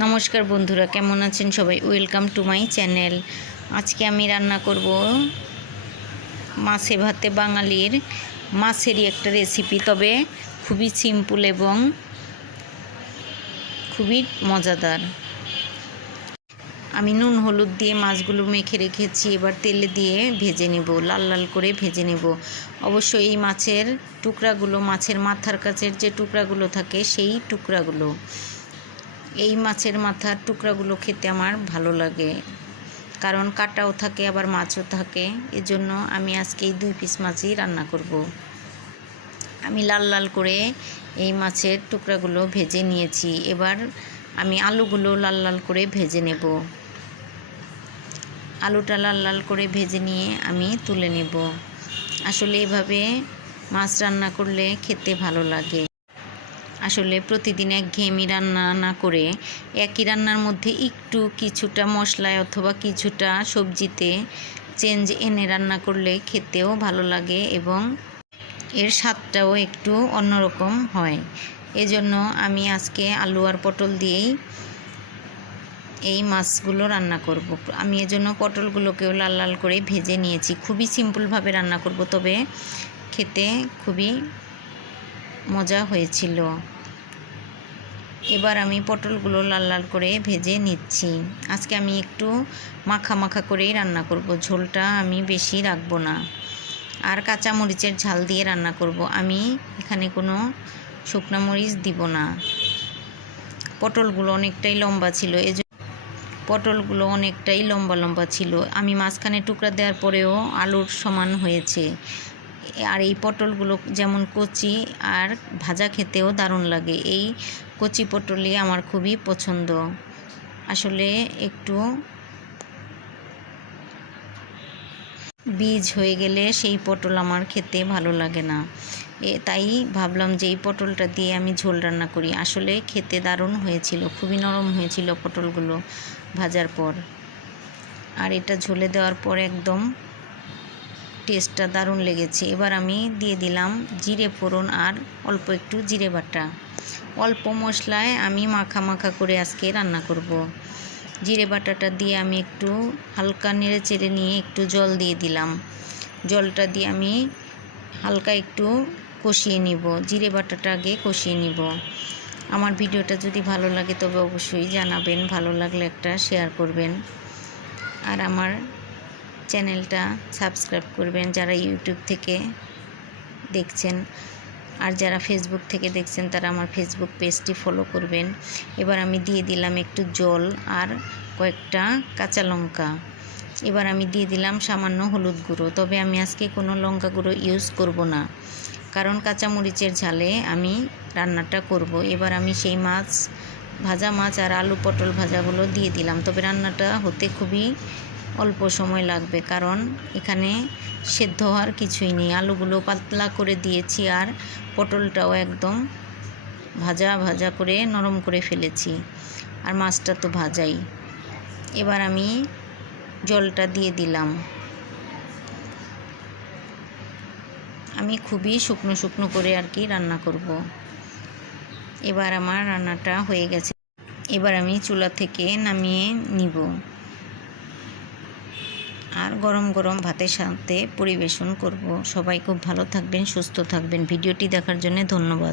নমস্কার বন্ধুরা, কেমন আছেন সবাই? Welcome to my channel. আজকে আমি রান্না করব মাছে ভাতে বাঙালির মাছেরই একটা রেসিপি, তবে খুবই সিম্পল এবং খুবই মজাদার। আমি নুন হলুদ দিয়ে মাছগুলো মেখে রেখেছি, এবার তেলে দিয়ে ভেজে নেব, লাল লাল করে ভেজে নেব। অবশ্যই এই মাছের টুকরাগুলো, মাছের মাথার কাছের যে টুকরাগুলো থাকে সেই টুকরাগুলো, এই মাছের মাথার টুকরাগুলো খেতে আমার ভালো লাগে, কারণ কাটাও থাকে আবার মাছও থাকে। এজন্য আমি আজকে এই 2 পিস মাছই রান্না করব। আমি লাল লাল করে এই মাছের টুকরাগুলো ভেজে নিয়েছি। এবার আমি আলুগুলো লাল লাল করে ভেজে নেব। আলুটা লাল লাল করে ভেজে নিয়ে আমি তুলে নেব। আসলে এভাবে মাছ রান্না করলে খেতে ভালো লাগে। আসলে প্রতিদিন একঘেয়েমি রান্না না করে একই রান্নার মধ্যে একটু কিছুটা মশলায় অথবা কিছুটা সবজিতে চেঞ্জ এনে রান্না করলে খেতেও ভালো লাগে এবং এর স্বাদটাও একটু অন্যরকম হয়। এজন্য আমি আজকে আলু আর পটল দিয়েই এই মাছগুলো রান্না করব। আমি এজন্য পটলগুলোকেও লাল লাল করে ভেজে নিয়েছি। খুবই সিম্পলভাবে রান্না করব, তবে খেতে খুবই মজা হয়েছিল। এবার আমি পটলগুলো লাল লাল করে ভেজে নিচ্ছি। আজকে আমি একটু মাখা মাখা করেই রান্না করব, ঝোলটা আমি বেশি রাখবো না। আর কাঁচা মরিচের ঝাল দিয়ে রান্না করব। আমি এখানে কোনো শুকনো মরিচ দিব না। পটলগুলো অনেকটাই লম্বা ছিল, পটলগুলো অনেকটাই লম্বা লম্বা ছিল। আমি মাঝখানে টুকরা দেওয়ার পরেও আলুর সমান হয়েছে। আর এই পটলগুলো যেমন কচি আর ভাজা খেতেও দারুণ লাগে। এই কচি পটলই আমার খুবই পছন্দ। আসলে একটু বীজ হয়ে গেলে সেই পটল আমার খেতে ভালো লাগে না। তাই ভাবলাম যে এই পটলটা দিয়ে আমি ঝোল রান্না করি। আসলে খেতে দারুণ হয়েছিল, খুবই নরম হয়েছিল পটলগুলো ভাজার পর। আর এটা ঝোলে দেওয়ার পর একদম টেস্টটা দারুণ লেগেছে। এবার আমি দিয়ে দিলাম জিরে ফোড়ন আর অল্প একটু জিরে বাটা। অল্প মশলায় আমি মাখা মাখা করে আজকে রান্না করব। জিরে বাটাটা দিয়ে আমি একটু হালকা নেড়ে চেড়ে নিয়ে একটু জল দিয়ে দিলাম। জলটা দিয়ে আমি হালকা একটু কষিয়ে নিব। জিরে বাটাটা আগে কষিয়ে নিব। আমার ভিডিওটা যদি ভালো লাগে তবে অবশ্যই জানাবেন, ভালো লাগলে একটা শেয়ার করবেন আর আমার চ্যানেলটা সাবস্ক্রাইব করবেন যারা ইউটিউব থেকে দেখছেন। আর যারা ফেসবুক থেকে দেখছেন তারা আমার ফেসবুক পেজটি ফলো করবেন। এবার আমি দিয়ে দিলাম একটু জল আর কয়েকটা কাঁচা লঙ্কা। এবার আমি দিয়ে দিলাম সামান্য হলুদ গুঁড়ো, তবে আমি আজকে কোনো লঙ্কা গুঁড়ো ইউজ করব না, কারণ কাঁচামরিচের ঝালে আমি রান্নাটা করব। এবার আমি সেই মাছ, ভাজা মাছ আর আলু পটল ভাজাগুলো দিয়ে দিলাম, তবে রান্নাটা হতে খুবই অল্প সময় লাগবে, কারণ এখানে সেদ্ধ হওয়ার কিছুই নেই। আলুগুলো পাতলা করে দিয়েছি আর পটলটাও একদম ভাজা ভাজা করে নরম করে ফেলেছি, আর মাছটা তো ভাজাই। এবার আমি জলটা দিয়ে দিলাম। আমি খুবই শুকনো শুকনো করে আর কি রান্না করব। এবার আমার রান্নাটা হয়ে গেছে। এবার আমি চুলা থেকে নামিয়ে নিব আর গরম গরম ভাতের সাথে পরিবেশন করব। সবাই খুব ভালো থাকবেন, সুস্থ থাকবেন। ভিডিওটি দেখার জন্য ধন্যবাদ।